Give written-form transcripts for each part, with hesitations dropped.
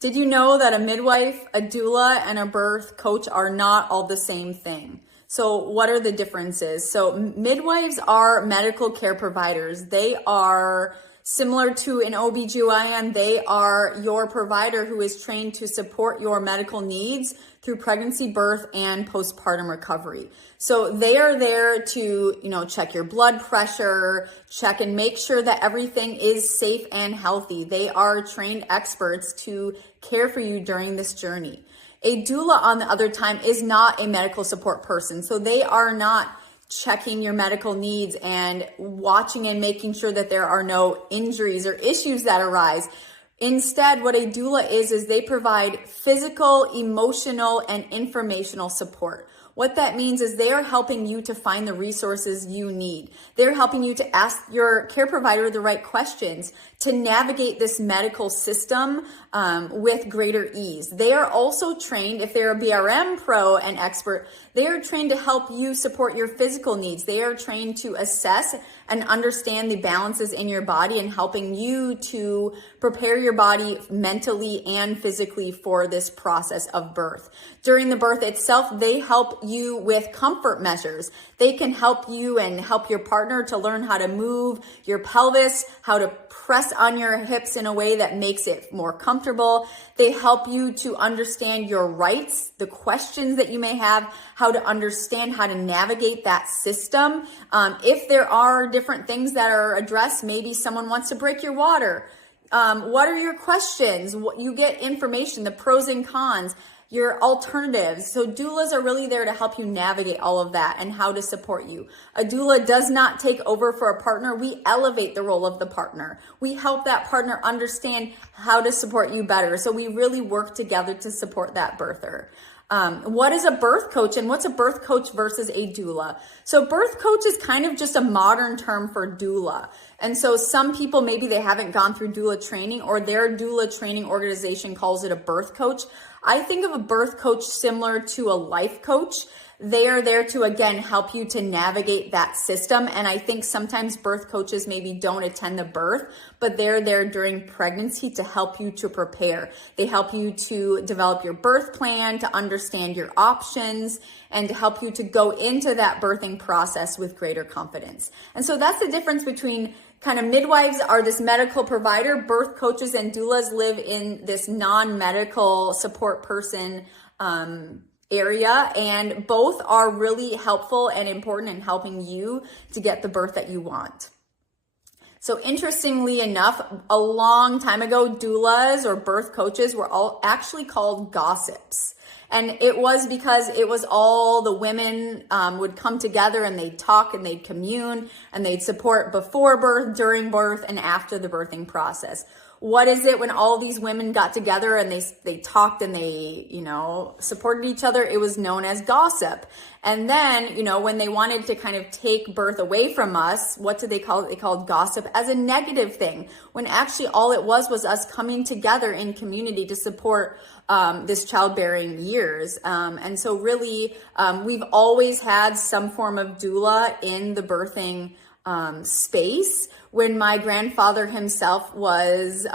Did you know that a midwife, a doula, and a birth coach are not all the same thing? So what are the differences? So midwives are medical care providers. They are similar to an OBGYN. They are your provider who is trained to support your medical needs through pregnancy, birth, and postpartum recovery. So they are there to, check your blood pressure, check and make sure that everything is safe and healthy. They are trained experts to care for you during this journey. A doula, on the other time, is not a medical support person. So they are not checking your medical needs and watching and making sure that there are no injuries or issues that arise. Instead, what a doula is they provide physical, emotional, and informational support. What that means is they are helping you to find the resources you need. They're helping you to ask your care provider the right questions to navigate this medical system with greater ease. They are also trained, if they're a BRM pro and expert, they are trained to help you support your physical needs. They are trained to assess and understand the balances in your body and helping you to prepare your body mentally and physically for this process of birth. During the birth itself, they help you with comfort measures. They can help you and help your partner to learn how to move your pelvis, how to press on your hips in a way that makes it more comfortable. They help you to understand your rights, the questions that you may have, how to understand how to navigate that system. If there are different things that are addressed, maybe someone wants to break your water. What are your questions? You get information, the pros and cons, your alternatives. So doulas are really there to help you navigate all of that and how to support you. A doula does not take over for a partner. We elevate the role of the partner. We help that partner understand how to support you better. So we really work together to support that birther. What is a birth coach and what's a birth coach versus a doula? So birth coach is kind of just a modern term for doula. And so some people, maybe they haven't gone through doula training or their doula training organization calls it a birth coach. I think of a birth coach similar to a life coach. They are there to, again, help you to navigate that system. And I think sometimes birth coaches maybe don't attend the birth, but they're there during pregnancy to help you to prepare. They help you to develop your birth plan, to understand your options, and to help you to go into that birthing process with greater confidence. And so that's the difference between kind of midwives are this medical provider, birth coaches and doulas live in this non-medical support person area, and both are really helpful and important in helping you to get the birth that you want. So interestingly enough, a long time ago, doulas or birth coaches were all actually called gossips. And it was because it was all the women would come together and they'd talk and they'd commune and they'd support before birth, during birth, and after the birthing process. What is it when all these women got together and they talked and they, supported each other? It was known as gossip. And then, when they wanted to kind of take birth away from us, what did they call it? They called gossip as a negative thing, when actually all it was us coming together in community to support this childbearing years. And so really, we've always had some form of doula in the birthing space. When my grandfather himself was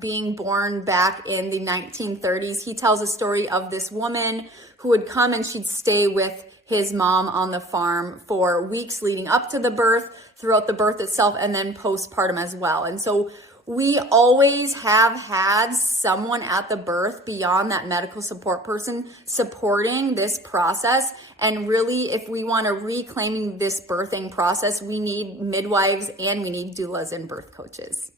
being born back in the 1930s, he tells a story of this woman who would come and she'd stay with his mom on the farm for weeks leading up to the birth, throughout the birth itself, and then postpartum as well. And so we always have had someone at the birth beyond that medical support person supporting this process. And really, if we want to reclaim this birthing process, we need midwives and we need doulas and birth coaches.